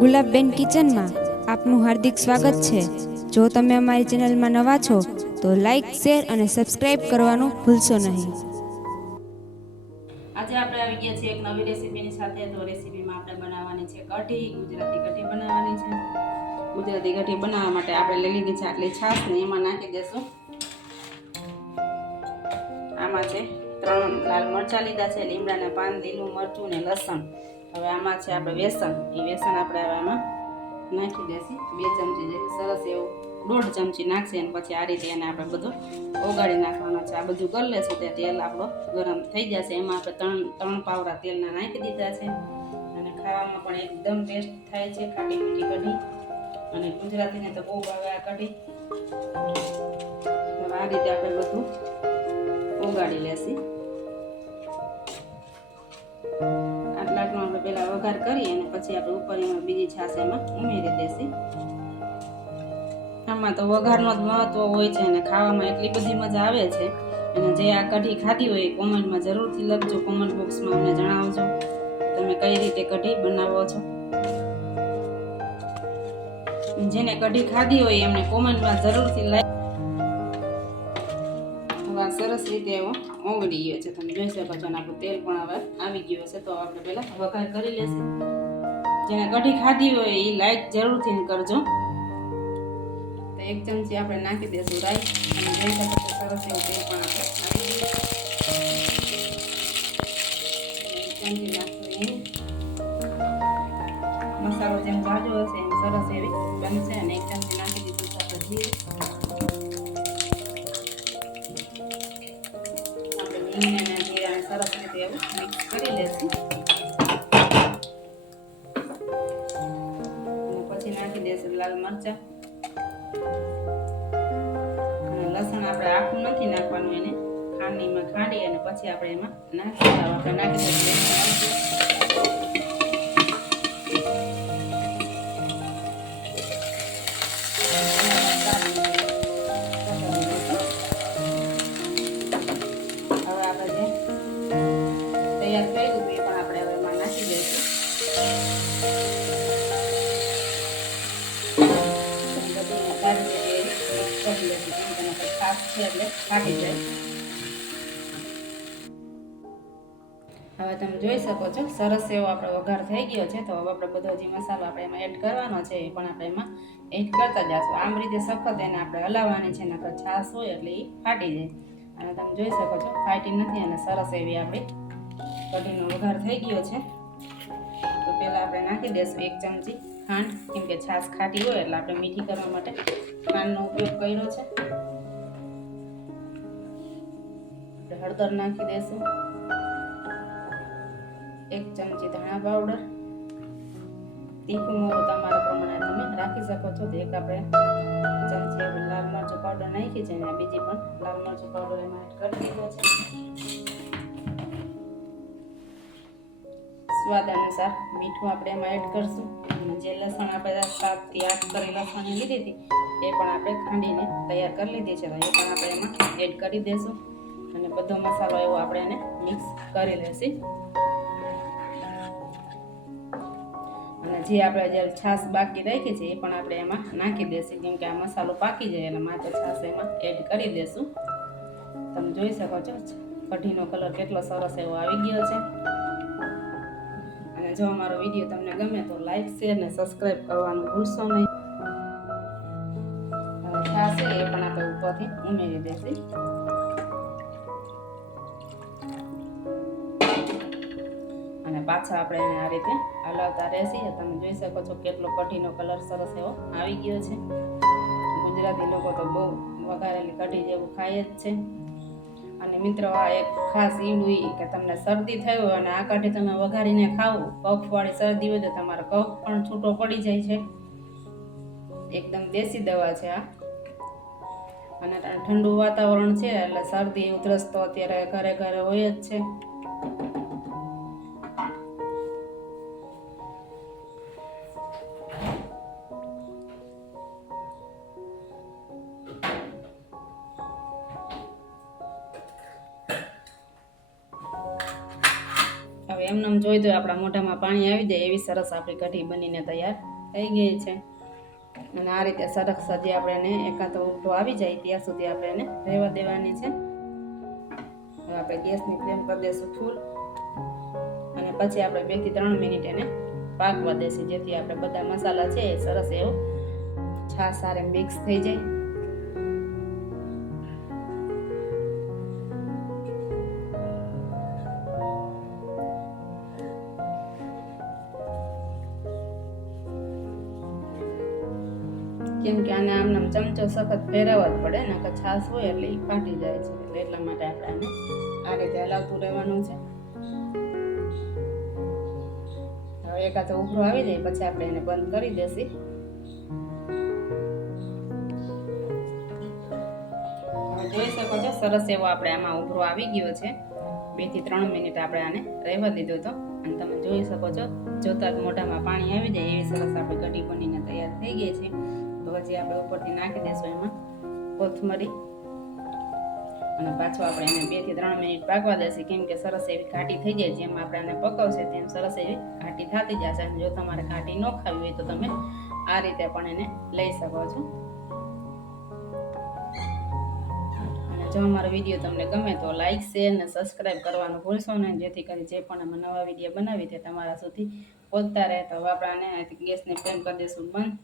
ગુલાબબેન કિચનમાં આપનું હાર્દિક સ્વાગત છે। જો તમે અમારી ચેનલમાં નવા છો તો લાઈક, શેર અને સબસ્ક્રાઇબ કરવાનું ભૂલશો નહીં। આજે આપણે આવી ગયા છીએ એક નવી રેસીપીની સાથે। તો રેસીપીમાં આપણે બનાવવાની છે કઢી, ગુજરાતી કઢી બનાવવાની છે। ગુજરાતી કઢી બનાવવા માટે આપણે લઈ લીધી છે આટલી છાશ ને એમાં નાખી દેશું। આમાં છે 3 લાલ મરચાં લીધા છે, લીમડાના પાન, લીલું મરચું ને લસણ। હવે આમાં છે આપણે વેસન, એ વેસન આપણે આમાં નાખી દેશું 2 ચમચી જેટલું, સરસ એવું 1.5 ચમચી નાખશે અને પછી આ રીતે એને આપણે બધું ઓગાળી નાખવાનો છે। આ બધું કરી લેશું ત્યાં તેલ આપણો ગરમ થઈ જશે। એમાં આપણે 3 પાવડા તેલના નાખી દીધા છે અને ખાવામાં પણ એકદમ ટેસ્ટ થાય છે ખાટી મીઠી કઢી, અને ગુજરાતીને તો બહુ ભાવે આ કઢી। હવે આ રીતે આપણે બધું ઓગાળી લેશું। આટલાનો આપણે પહેલા વઘાર કરી અને પછી આપણે ઉપર એમાં બીજી છાશ એમાં ઉમેરી દેશું। આમાં તો વઘારનો જ મહત્વ હોય છે અને ખાવામાં એટલી બધી મજા આવે છે। અને જે આ કઢી ખાધી હોય એ કોમેન્ટમાં જરૂરથી લખજો, કોમેન્ટ બોક્સમાં અમને જણાવજો તમે કઈ રીતે કઢી બનાવો છો। જેને કઢી ખાધી હોય એમને કોમેન્ટમાં જરૂરથી સરસ રીતે એવો ઓગળી ગયો છે, તમે જોઈ શકો છો। અને આપણું તેલ પણ હવે આવી ગયું છે, તો આપણે પહેલા વઘાર કરી લેશું। જેને કઢી ખાધી હોય એ લાઈક જરૂરથી કરજો। તો 1 ચમચી આપણે નાખી દઈશું રાઈ, અને જોઈ શકો છો સરસ એવું તેલ પણ આપણે આવી ગયું। 1 ચમચી નાખશું હિંગ, મસાલો જેમ જાજો હશે એમ સરસ એવી બનશે। અને 1 ચમચી નાખી દીધું આપણે જીરું, સરસ રીતે એવું મિક્સ કરી લેશું। અને પછી નાખી દઈશું લાલ મરચાં અને લસણ। આપણે આખું નથી નાખવાનું, એને ખાંડણીમાં ખાંડી અને પછી આપણે એમાં નાખી દઈશું તૈયાર કર્યું એ પણ આપણે હવે એમાં નાખી દઈશું। બધીને સારી રીતે મિક્સ કરી લઈશું, કેમ કે છાશ છે એટલે ફાટી જાય। હવે તમે જોઈ શકો છો સરસ એવો આપણો વઘાર થઈ ગયો છે। તો હવે આપણે બધો જે મસાલો આપણે એમાં એડ કરવાનો છે એ પણ આપણે એમાં એડ કરતા જઈશું। આમ રીતે સખત એને આપણે હલાવવાની છે, નકર છાશ હોય એટલે એ ફાટી જાય। અને તમે જોઈ શકો છો ફાટી નથી અને સરસ એવી આપણી કઢીનો વઘાર થઈ ગયો છે। તો પહેલા આપણે નાખી દઈશું 1 ચમચી ખાંડ, કેમ કે છાશ ખાટી હોય એટલે આપણે મીઠી કરવા માટે ખાંડનો ઉપયોગ કર્યો છે। આપણે હળદર નાખી દઈશું, 1 ચમચી ધાણા પાવડર, તીખું મોરું તમારા પ્રમાણે તમે રાખી શકો છો। તો એક આપણે ચમચી આપણે લાલ મરચું પાવડર નાખી છે, અને આ બીજી પણ લાલ મરચું પાવડર એમાં એડ કરી દીધો છે। સ્વાદ અનુસાર મીઠું આપણે એમાં એડ કરશું। અને જે લસણ આપણે 7 થી 8 કરી લસણ લીધી હતી એ પણ આપણે ખાંડીને તૈયાર કરી લીધી છે, તો એ પણ આપણે એમાં એડ કરી દઈશું। અને બધો મસાલો એવો આપણે એને મિક્સ કરી લેશું। અને જે આપણે જ્યારે છાશ બાકી રાખી છે એ પણ આપણે એમાં નાખી દઈશું, કેમ કે આ મસાલો પાકી જાય એટલે માથે છાશ એમાં એડ કરી દઈશું। તમે જોઈ શકો છો કઢીનો કલર કેટલો સરસ એવો આવી ગયો છે। અને જો અમારો વિડીયો તમને ગમે તો લાઈક, શેર ને સબસ્ક્રાઇબ કરવાનું ભૂલશો નહીં। હવે છાશ છે એ પણ આપણે ઉપરથી ઉમેરી દઈશું। અને પાછા આપણે એને આ રીતે હલાવતા રહેશું। તમે જોઈ શકો છો કેટલો કઢીનો કલર સરસ એવો આવી ગયો છે। ગુજરાતી લોકો તો બહુ વઘારેલી કઢી જેવું ખાય જ છે। અને મિત્રો આ એક ખાસ ઈવડું કે તમને શરદી થઈ હોય અને આ કઢી તમે વઘારીને ખાવ, કફવાળી શરદી હોય તો તમારો કફ પણ છૂટો પડી જાય છે। એકદમ દેશી દવા છે આ। અને ઠંડુ વાતાવરણ છે એટલે શરદી ઉધરસ તો અત્યારે ઘરે ઘરે હોય જ છે। હવે એમનેમ જોઈ તો આપણા મોઢામાં પાણી આવી જાય એવી સરસ આપણી કઢી બનીને તૈયાર થઈ ગઈ છે. અને આ રીતે સરસ હજી આપણે એને એકાદો ઉભરો આવી જાય ત્યાં સુધી આપણે એને રહેવા દેવાની છે. હવે આપણે ગેસની ફ્લેમ કરી દઈશું ફૂલ અને પછી આપણે 2 થી 3 મિનિટ એને પાકવા દેશું, જેથી આપણે બધા મસાલા છે એ સરસ એવો છાશ સાથે મિક્સ થઈ જાય. કેમ કે આને આમ ચમચો સખત ફેરવવા જ પડે, નકર છાશ હોય એટલે એ ફાટી જાય છે, એટલે એટલા માટે આપણે આને આ રીતે હલાવતું રહેવાનું છે. હવે એકાદો ઉભરો આવી જાય પછી આપણે એને બંધ કરી દેસી. હવે જોઈ શકો છો સરસ એવો આપણે આમાં ઉભરો આવી ગયો છે. 2 થી 3 મિનિટ આપણે આને રહેવા દીધો હતો અને તમે જોઈ શકો છો જોતા જ મોઢામાં પાણી આવી જાય એવી સરસ આપણે કઢી બનીને તૈયાર થઈ ગઈ છે. તો પછી આપણે ઉપરથી નાખી દઈશું એમાં કોથમરી અને પાછું આપણે એને 2 થી 3 મિનિટ પાકવા દેશે, કેમ કે સરસ એવી ઘાટી થઈ જાય. જેમ આપણે આને પકવશે તેમ સરસ એવી ઘાટી થતી જશે. અને જો તમારે ઘાટી ન ખાવી હોય તો તમે આ રીતે પણ એને લઈ શકો છો. અને જો અમારો વિડીયો તમને ગમે તો લાઈક શેર અને સબસ્ક્રાઈબ કરવાનું ભૂલશો નહીં, જેથી કરી જે પણ અમે નવા વિડીયો બનાવી તે તમારા સુધી પહોંચતા રહે. તો હવે આપણે આને ગેસની ફ્લેમ કરી દઈશું બંધ